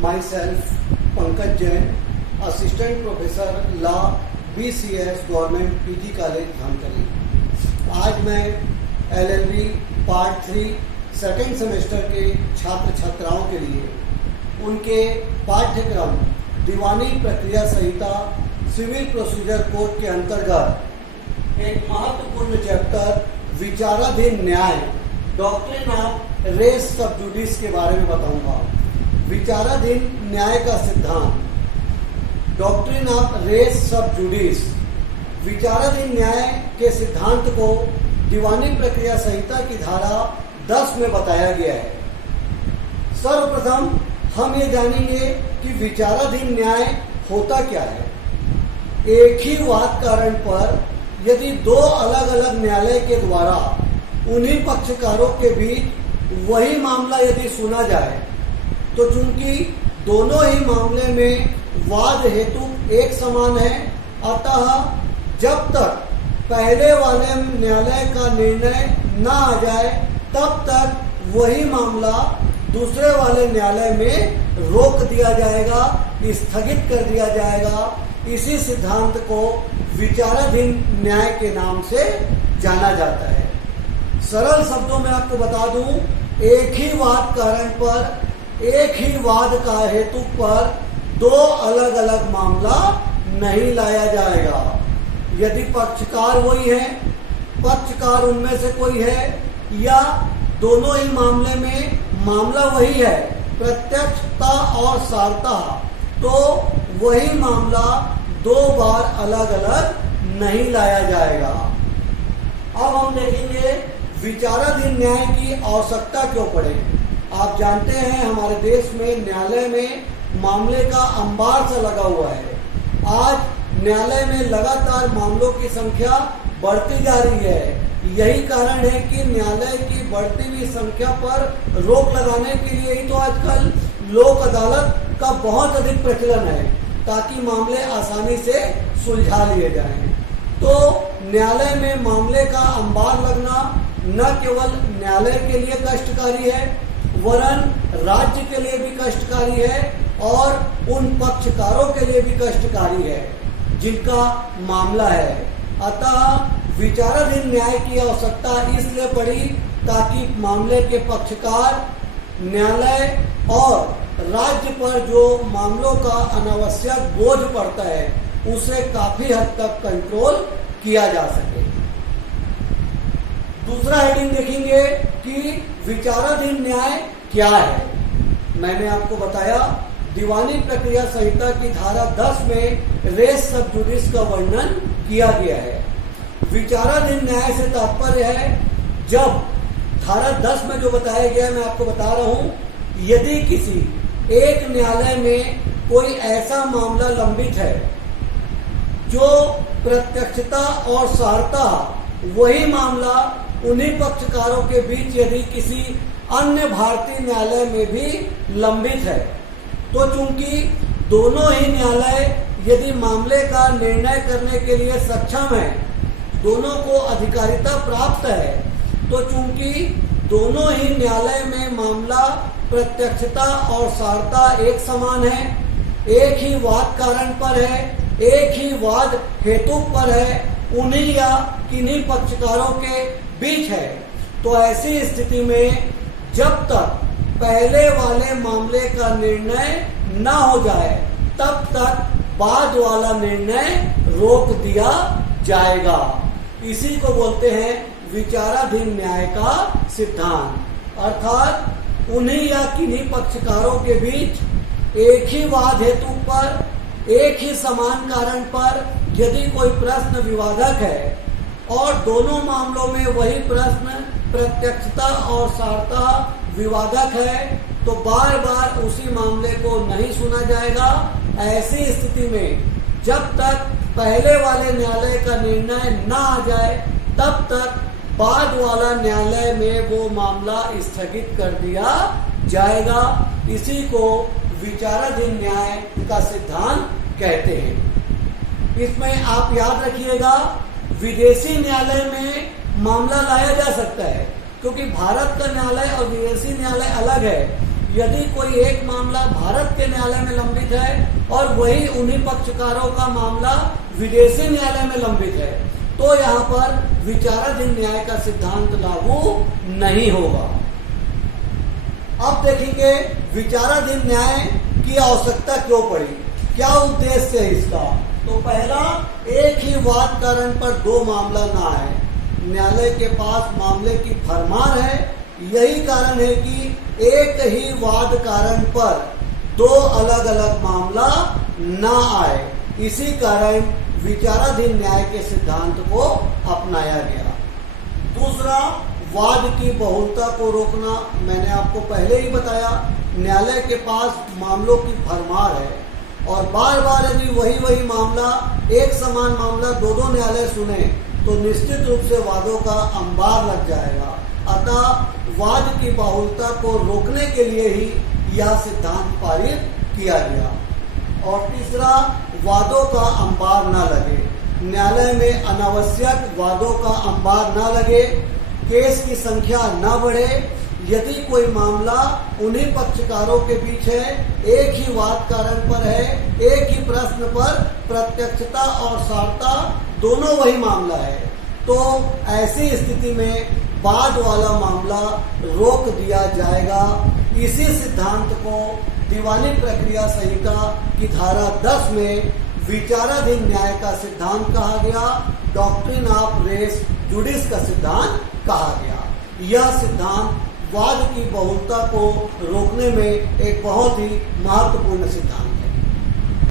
myself Pankaj Jain, Assistant Professor Law BCS Government PG College Dhamtari. आज मैं LLB part 3 second semester के छात्र छात्राओं के लिए उनके पाठ्यक्रम दीवानी प्रक्रिया संहिता सिविल प्रोसीजर कोड के अंतर्गत एक महत्वपूर्ण चैप्टर विचाराधीन न्याय डॉक्ट्रिन ऑफ रेस सब जुडिस के बारे में बताऊंगा। विचाराधीन न्याय का सिद्धांत, डॉक्ट्रिन ऑफ रेस सब जुडिस, विचाराधीन न्याय के सिद्धांत को दीवानी प्रक्रिया संहिता की धारा 10 में बताया गया है। सर्वप्रथम हम ये जानेंगे कि विचाराधीन न्याय होता क्या है। एक ही वाद कारण पर यदि दो अलग अलग न्यायालय के द्वारा उन्हीं पक्षकारों के बीच वही मामला यदि सुना जाए तो चूंकि दोनों ही मामले में वाद हेतु एक समान है, अतः जब तक पहले वाले न्यायालय का निर्णय न आ जाए तब तक वही मामला दूसरे वाले न्यायालय में रोक दिया जाएगा, स्थगित कर दिया जाएगा। इसी सिद्धांत को विचाराधीन न्याय के नाम से जाना जाता है। सरल शब्दों में आपको बता दूं, एक ही वाद कारण पर एक ही वाद का हेतु पर दो अलग अलग मामला नहीं लाया जाएगा। यदि पक्षकार वही है, पक्षकार उनमें से कोई है, या दोनों ही मामले में मामला वही है, प्रत्यक्षता और सारता, तो वही मामला दो बार अलग अलग नहीं लाया जाएगा। अब हम देखेंगे विचाराधीन न्याय की आवश्यकता क्यों पड़े। आप जानते हैं हमारे देश में न्यायालय में मामले का अंबार सा लगा हुआ है। आज न्यायालय में लगातार मामलों की संख्या बढ़ती जा रही है। यही कारण है कि न्यायालय की बढ़ती हुई संख्या पर रोक लगाने के लिए ही तो आजकल लोक अदालत का बहुत अधिक प्रचलन है, ताकि मामले आसानी से सुलझा लिए जाएं। तो न्यायालय में मामले का अंबार लगना न केवल न्यायालय के लिए कष्टकारी है, वरन राज्य के लिए भी कष्टकारी है और उन पक्षकारों के लिए भी कष्टकारी है जिनका मामला है। अतः विचाराधीन न्याय की आवश्यकता इसलिए पड़ी ताकि मामले के पक्षकार, न्यायालय और राज्य पर जो मामलों का अनावश्यक बोझ पड़ता है उसे काफी हद तक कंट्रोल किया जा सके। दूसरा हेडिंग देखेंगे कि विचाराधीन न्याय क्या है। मैंने आपको बताया दीवानी प्रक्रिया संहिता की धारा 10 में रेस सब जुडिस का वर्णन किया गया है। विचाराधीन न्याय से तात्पर्य है, जब धारा 10 में जो बताया गया मैं आपको बता रहा हूं, यदि किसी एक न्यायालय में कोई ऐसा मामला लंबित है जो प्रत्यक्षता और सारता वही मामला उन्हीं पक्षकारों के बीच यदि किसी अन्य भारतीय न्यायालय में भी लंबित है, तो चूंकि दोनों ही न्यायालय यदि मामले का निर्णय करने के लिए सक्षम है, दोनों को अधिकारिता प्राप्त है, तो चूंकि दोनों ही न्यायालय में मामला प्रत्यक्षता और सारता एक समान है, एक ही वाद कारण पर है, एक ही वाद हेतु पर है, उन्हीं या किन्हीं पक्षकारों के बीच है, तो ऐसी स्थिति में जब तक पहले वाले मामले का निर्णय न हो जाए तब तक बाद वाला निर्णय रोक दिया जाएगा। इसी को बोलते हैं विचाराधीन न्याय का सिद्धांत। अर्थात उन्हीं या किन्हीं पक्षकारों के बीच एक ही वाद हेतु पर, एक ही समान कारण पर यदि कोई प्रश्न विवादक है और दोनों मामलों में वही प्रश्न प्रत्यक्षता और सारता विवादक है, तो बार बार उसी मामले को नहीं सुना जाएगा। ऐसी स्थिति में जब तक पहले वाले न्यायालय का निर्णय न आ जाए तब तक बाद वाला न्यायालय में वो मामला स्थगित कर दिया जाएगा। इसी को विचाराधीन न्याय का सिद्धांत कहते हैं। इसमें आप याद रखिएगा, विदेशी न्यायालय में मामला लाया जा सकता है, क्योंकि भारत का न्यायालय और विदेशी न्यायालय अलग है। यदि कोई एक मामला भारत के न्यायालय में लंबित है और वही उन्हीं पक्षकारों का मामला विदेशी न्यायालय में लंबित है, तो यहाँ पर विचाराधीन न्याय का सिद्धांत लागू नहीं होगा। अब देखेंगे विचाराधीन न्याय की आवश्यकता क्यों पड़ी, क्या उद्देश्य है इसका। तो पहला, एक ही वाद कारण पर दो मामला ना आए। न्यायालय के पास मामले की भरमार है, यही कारण है कि एक ही वाद कारण पर दो अलग अलग मामला ना आए। इसी कारण विचाराधीन न्याय के सिद्धांत को अपनाया गया। दूसरा, वाद की बहुलता को रोकना। मैंने आपको पहले ही बताया, न्यायालय के पास मामलों की भरमार है और बार बार यदि वही मामला, एक समान मामला दो न्यायालय सुने तो निश्चित रूप से वादों का अंबार लग जाएगा। अतः वाद की बहुलता को रोकने के लिए ही यह सिद्धांत पारित किया गया। और तीसरा, वादों का अंबार न लगे। न्यायालय में अनावश्यक वादों का अंबार न लगे, केस की संख्या न बढ़े। यदि कोई मामला उन्हीं पक्षकारों के बीच है, एक ही वाद कारण पर है, एक ही प्रश्न पर प्रत्यक्षता और सारता दोनों वही मामला है, तो ऐसी स्थिति में वाद वाला मामला रोक दिया जाएगा। इसी सिद्धांत को दीवानी प्रक्रिया संहिता की धारा 10 में विचाराधीन न्याय का सिद्धांत कहा गया, डॉक्ट्रिन ऑफ रेस जुडिस का सिद्धांत कहा गया। यह सिद्धांत वाद की बहुलता को रोकने में एक बहुत ही महत्वपूर्ण सिद्धांत